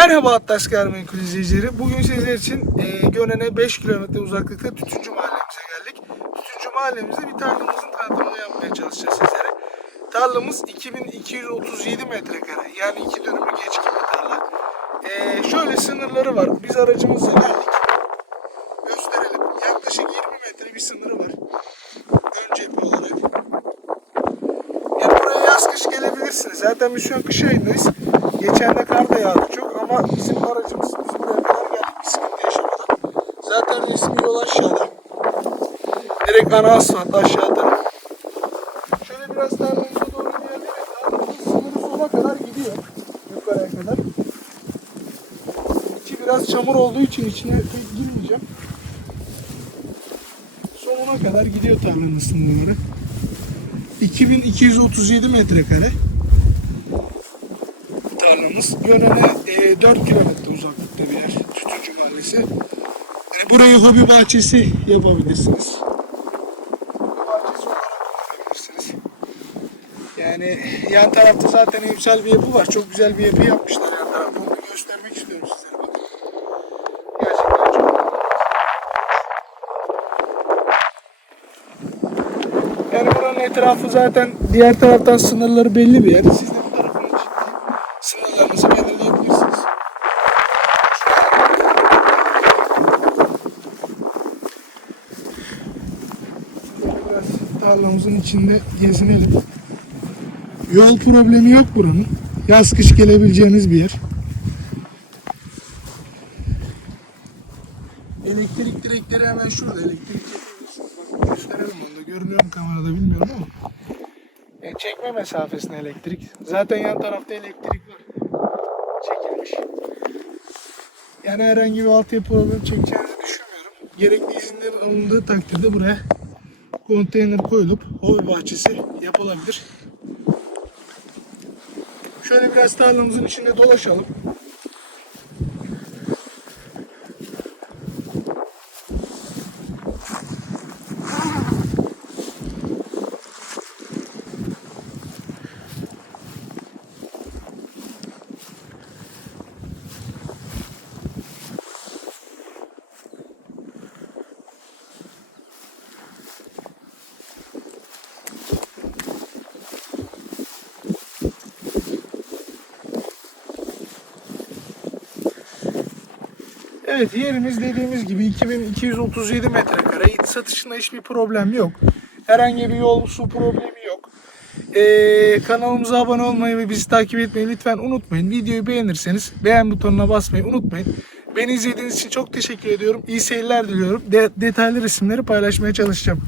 Merhaba Atlas Gayrimenkul izleyicileri. Bugün sizler için e, Gönen'e 5 kilometre uzaklıkta Tütüncü Mahallemize geldik. Tütüncü Mahallemizde bir tarlamızın tanıtımını yapmaya çalışacağız sizlere. Tarlamız 2237 metrekare. Yani 2 dönümü geçkin bir tarla. E, şöyle sınırları var. Biz aracımızla geldik. Gösterelim. Yaklaşık 20 metre bir sınırı var. Ön cephe olarak. Yani buraya yaz kış gelebilirsiniz. Zaten biz şu an kış ayındayız. Geçen de kar da yağdı çok ama bizim aracımız biz buraya kadar geldik. Bir sıkıntı yaşamadan. Zaten resmi yol aşağıda. Direkt ana asfalt aşağıda. Şöyle biraz tarlamıza doğru ilerleyelim. Sınırı sola kadar gidiyor. Yukarıya kadar. İçi biraz çamur olduğu için içine pek girmeyeceğim. Sonuna kadar gidiyor tarlanın sınırları. 2237 metrekare. Gönen'e e, 4 kilometre uzaklıkta bir yer. Tütüncü Mahallesi. Yani burayı hobi bahçesi yapabilirsiniz. Hobi bahçesi olarak kullanabilirsiniz. Yani yan tarafta zaten evsel bir yapı var. Çok güzel bir yapı yapmışlar yan tarafta. Onu göstermek istiyorum sizlere. Yani buranın etrafı zaten diğer taraftan sınırları belli bir yer. Siz de tarlamızın içinde gezinelim. Yol problemi yok buranın. Yaz kış gelebileceğiniz bir yer. Elektrik direkleri hemen şurada. Elektrik gösterelim onu. Görünüyor mu kamerada bilmiyorum ama. Yani çekme mesafesinde elektrik. Zaten yan tarafta elektrik var. Çekilmiş. Yani herhangi bir altyapı problemi çekeceğinizi düşünmüyorum. Gerekli izinlerin alındığı takdirde buraya konteyner koyulup hobi bahçesi yapılabilir. Şöyle biraz içinde dolaşalım. Evet yerimiz dediğimiz gibi 2237 metrekare. Satışında hiçbir problem yok. Herhangi bir yol su problemi yok. Ee, kanalımıza abone olmayı ve bizi takip etmeyi lütfen unutmayın. Videoyu beğenirseniz beğen butonuna basmayı unutmayın. Beni izlediğiniz için çok teşekkür ediyorum. İyi seyirler diliyorum. De- detaylı resimleri paylaşmaya çalışacağım.